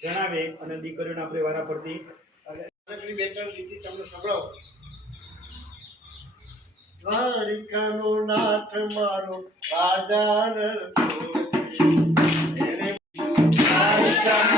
જણાવે આપણે વારા પડતી દ્વારિકાનો નાથ મારો દ્વારિકાનો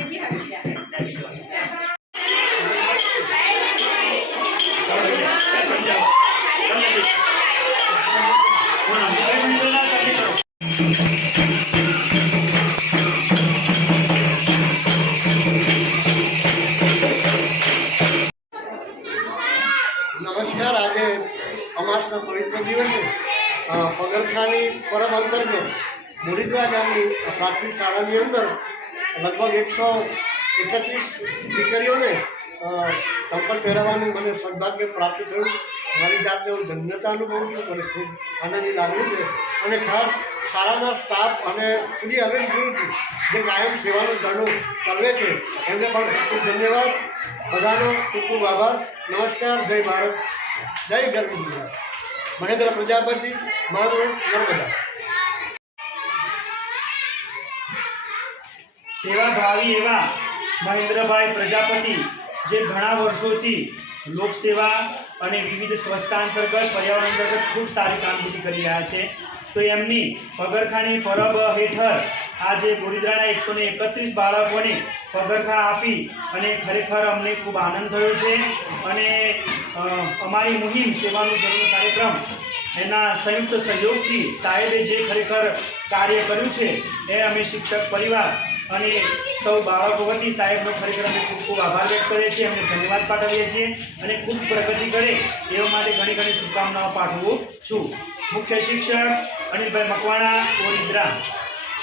નમસ્કાર, આજે અમાસનો પવિત્ર દિવસે પગરખાની પરબ અંતર્ગત મુડીદ્રા ગામની પ્રાથમિક શાળાની અંદર લગભગ એકસો એકત્રીસ દીકરીઓને કંકણ પહેરાવવાનું મને સદભાગ્ય પ્રાપ્ત થયું. મારી જાતને હું ધન્યતા અનુભવું છું. મને ખૂબ આનંદની લાગણી છે. અને ખાસ શાળાના સ્ટાફ અને શ્રી અરવિંદ ગુરુજી, જે કાયમ સેવાનું ઘણું કરવે છે, એમને પણ ખૂબ ધન્યવાદ. બધાનો ખૂબ ખૂબ આભાર. નમસ્કાર. જય ભારત. જય ગરવી ગુજરાત. મહેન્દ્ર પ્રજાપતિ, મારું નર્મદા. સેવાભાવી એવા મહેન્દ્રભાઈ પ્રજાપતિ જે ઘણા વર્ષોથી લોકસેવા અને વિવિધ સ્વચ્છતા અંતર્ગત, પર્યાવરણ અંતર્ગત ખૂબ સારી કામગીરી કરી રહ્યા છે. તો એમની પગરખાની પરબ હેઠળ આજે બોરીદ્રાના એકસો ને એકત્રીસ બાળકોને પગરખા આપી અને ખરેખર અમને ખૂબ આનંદ થયો છે. અને અમારી મુહિમ સેવાનું જરૂર કાર્યક્રમ એના સંયુક્ત સહયોગથી સાહેબે જે ખરેખર કાર્ય કર્યું છે, એ અમે શિક્ષક પરિવાર અને સૌ બાળકો વતી સાહેબનો ખરેખર અમે ખૂબ ખૂબ આભાર વ્યક્ત કરીએ છીએ, અમને ધન્યવાદ પાઠવીએ છીએ અને ખૂબ પ્રગતિ કરે એવા માટે ઘણી ઘણી શુભકામનાઓ પાઠવું છું. મુખ્ય શિક્ષક અનિલભાઈ મકવાણા ઓરિદ્રા